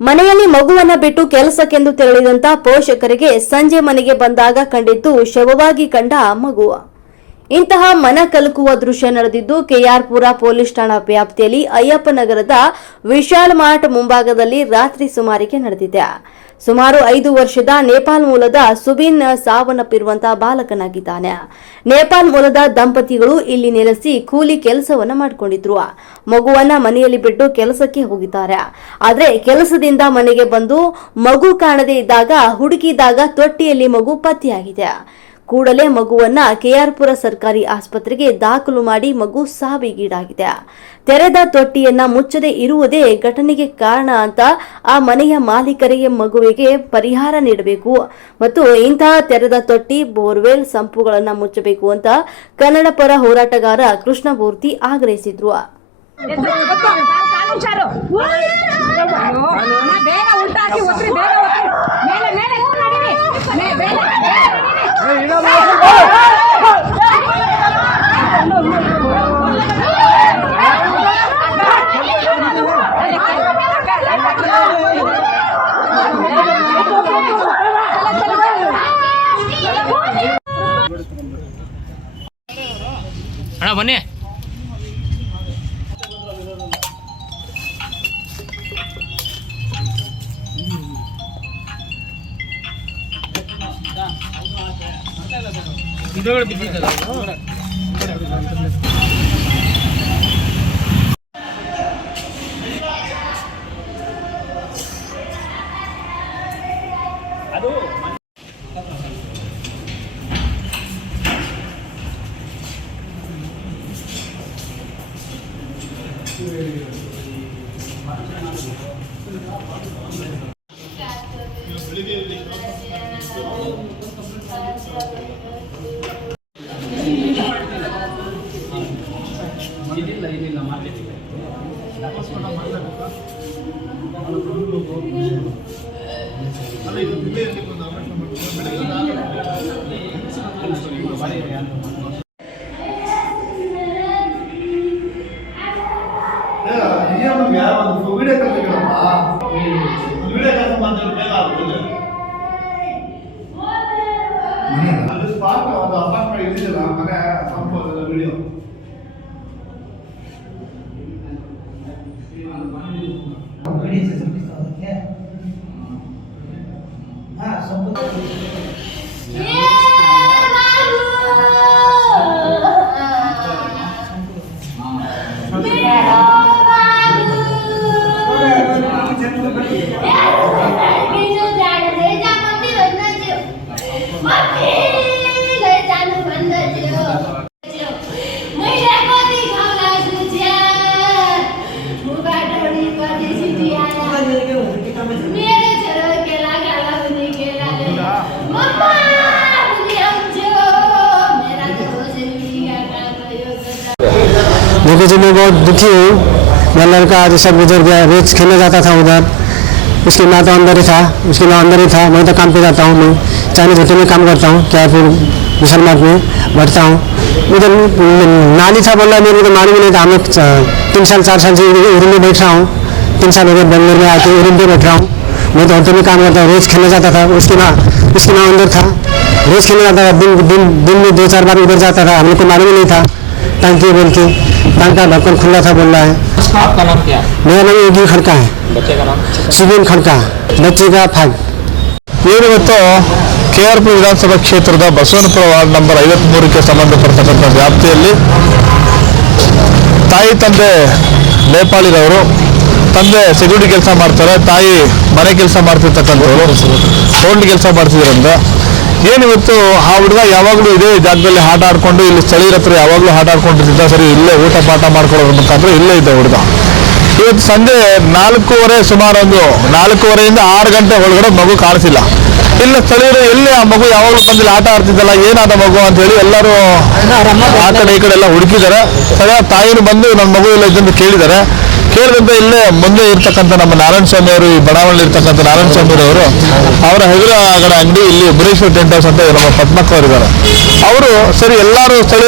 ಮನೆಯಲ್ಲಿ ಮಗುವನ್ನ ಬಿಟ್ಟು ಕೆಲಸಕ್ಕೆಂದು ತೆರಳಿದಂತ ಪೋಷಕರಿಗೆ ಸಂಜೆ ಮನೆಗೆ ಬಂದಾಗ ಕಂಡಿದ್ದು ಶವವಾಗಿ ಕಂಡ ಮಗು. ಇಂತಹ ಮನ ಕಲಕುವ ದೃಶ್ಯ ನಡೆದಿದ್ದು ಕೆಆರ್ಪುರ ಪೊಲೀಸ್ ಠಾಣಾ ವ್ಯಾಪ್ತಿಯಲ್ಲಿ ಅಯ್ಯಪ್ಪ ನಗರದ ವಿಶಾಲ್ ಮಾರ್ಟ್ ಮುಂಭಾಗದಲ್ಲಿ ರಾತ್ರಿ ಸುಮಾರಿಗೆ ನಡೆದಿದೆ. ಸುಮಾರು 5 ವರ್ಷದ ನೇಪಾಳ ಮೂಲದ ಸುಬಿನ್ ಸಾವನ್ನಪ್ಪಿರುವಂತಹ ಬಾಲಕನಾಗಿದ್ದಾನೆ. ನೇಪಾಳ ಮೂಲದ ದಂಪತಿಗಳು ಇಲ್ಲಿ ನೆಲೆಸಿ ಕೂಲಿ ಕೆಲಸವನ್ನ ಮಾಡಿಕೊಂಡಿದ್ರು. ಮಗುವನ್ನ ಮನೆಯಲ್ಲಿ ಬಿಟ್ಟು ಕೆಲಸಕ್ಕೆ ಹೋಗಿದ್ದಾರೆ. ಆದ್ರೆ ಕೆಲಸದಿಂದ ಮನೆಗೆ ಬಂದು ಮಗು ಕಾಣದೇ ಇದ್ದಾಗ ಹುಡುಕಿದಾಗ ತೊಟ್ಟಿಯಲ್ಲಿ ಮಗು ಪತ್ತೆಯಾಗಿದೆ. ಕೂಡಲೇ ಮಗುವನ್ನ ಕೆಆರ್ಪುರ ಸರ್ಕಾರಿ ಆಸ್ಪತ್ರೆಗೆ ದಾಖಲು ಮಾಡಿ ಮಗು ಸಾವಿಗೀಡಾಗಿದೆ. ತೆರೆದ ತೊಟ್ಟಿಯನ್ನ ಮುಚ್ಚದೆ ಇರುವುದೇ ಘಟನೆಗೆ ಕಾರಣ ಅಂತ ಆ ಮನೆಯ ಮಾಲೀಕರಿಗೆ ಮಗುವಿಗೆ ಪರಿಹಾರ ನೀಡಬೇಕು ಮತ್ತು ಇಂತಹ ತೆರೆದ ತೊಟ್ಟಿ ಬೋರ್ವೆಲ್ ಸಂಪುಗಳನ್ನ ಮುಚ್ಚಬೇಕು ಅಂತ ಕನ್ನಡ ಪರ ಹೋರಾಟಗಾರ ಕೃಷ್ಣಮೂರ್ತಿ ಆಗ್ರಹಿಸಿದ್ರು. ಅಣ್ಣ ಬನ್ನಿ. ಅದು ಇದಿಲ್ಲ ಮಾರ್ಕೆಟಿಂಗ್ देखिए जी मैं बहुत दुखी हूँ। मेरा लड़का आज सब गुजर गया। रोज खेलने जाता था उधर, उसकी माँ तो अंदर ही था, उसकी माँ अंदर ही था। मैं तो काम पे जाता हूँ, मैं चाइनीज होटल में काम करता हूँ, क्या फिर विशाल मार्ट में बैठता हूँ। उधर नाली था बोल रहा, मेरे को तो मालूम नहीं था। हम 3 साल 4 साल से रूम में बैठ रहा हूँ। 3 साल हो गए बेंगलोर में आके रूम पे बैठ रहा हूँ। मैं तो होटल में काम करता हूँ, रोज खेलने जाता था। उसकी माँ अंदर था, रोज खेलने जाता था। दिन में 2-4 बार उधर जाता था। हम लोग को मालूम नहीं था। टंकी बोल के टंक का ढक्कन खुला था बोल रहा है। आपका नाम क्या है? मेरा नाम योगी खड़का है। बच्चे का नाम? सुबिन खड़का, बच्चे का 5। ಇವತ್ತು ಕೆಆರ್ಪುರ ವಿಧಾನಸಭಾ ಕ್ಷೇತ್ರದ ಬಸವನಪುರ ವಾರ್ಡ್ ನಂಬರ್ 53ಕ್ಕೆ ಸಂಬಂಧಪಟ್ಟಂಥ ವ್ಯಾಪ್ತಿಯಲ್ಲಿ ತಾಯಿ ತಂದೆ ನೇಪಾಳಿರವರು. ತಂದೆ ಸೆಕ್ಯೂರಿಟಿ ಕೆಲಸ ಮಾಡ್ತಾರೆ, ತಾಯಿ ಮನೆ ಕೆಲಸ ಮಾಡ್ತಿರ್ತಕ್ಕಂಥವ್ರು, ಹೋಟ್ಲ್ ಕೆಲಸ ಮಾಡ್ತಿದ್ರಿಂದ ಏನಿವತ್ತು ಆ ಹುಡುಗ ಯಾವಾಗಲೂ ಇದೇ ಜಾಗದಲ್ಲಿ ಆಟ ಆಡ್ಕೊಂಡು ಇಲ್ಲಿ ಸ್ಥಳೀಯರ ಹತ್ರ ಯಾವಾಗಲೂ ಆಟ ಆಡ್ಕೊಂಡಿದ್ದ. ಸರಿ ಇಲ್ಲೇ ಊಟ ಪಾಠ ಮಾಡ್ಕೊಳ್ಳೋದ್ರ ಮುಖಾಂತರ ಇಲ್ಲೇ ಇದ್ದ ಹುಡುಗ. ಇವತ್ತು ಸಂಜೆ 4:15 ಸುಮಾರು ಒಂದು 4:15ರಿಂದ 6 ಗಂಟೆ ಒಳಗಡೆ ಮಗು ಕಾಣಿಸಿಲ್ಲ. ಇಲ್ಲ ಸ್ಥಳೀಯರು ಎಲ್ಲಿ ಆ ಮಗು ಯಾವಾಗಲೂ ಬಂದಿಲ್ಲ ಆಟ ಆಡ್ತಿದ್ದಲ್ಲ, ಏನಾದ ಮಗು ಅಂತ ಹೇಳಿ ಎಲ್ಲರೂ ಆ ಕಡೆ ಈ ಕಡೆ ಎಲ್ಲ ಹುಡುಕಿದ್ದಾರೆ. ಸರಿಯಾದ ತಾಯಿನೂ ಬಂದು ನನ್ನ ಮಗು ಇಲ್ಲ ಇದ್ದಂತ ಕೇಳಿದ್ದಾರೆ. ಕೇಳಿದಂತೆ ಇಲ್ಲೇ ಮುಂದೆ ಇರ್ತಕ್ಕಂಥ ನಮ್ಮ ನಾರಾಯಣ ಸ್ವಾಮಿ ಅವರು, ಈ ಬಡಾವಣೆಯಲ್ಲಿ ಇರ್ತಕ್ಕಂಥ ನಾರಾಯಣ ಸ್ವಾಮಿ ಅವರು, ಅವರ ಹೆಗಲ ಅಂಗಡಿ ಇಲ್ಲಿ ಭುವನೇಶ್ವರ್ ಟೆಂಟ್ ಹೌಸ್ ಅಂತ ನಮ್ಮ ಪದ್ಮಕ್ಕ ಅವರಿದ್ದಾರೆ. ಅವರು ಸರಿ ಎಲ್ಲರೂ ಸ್ಥಳೀಯ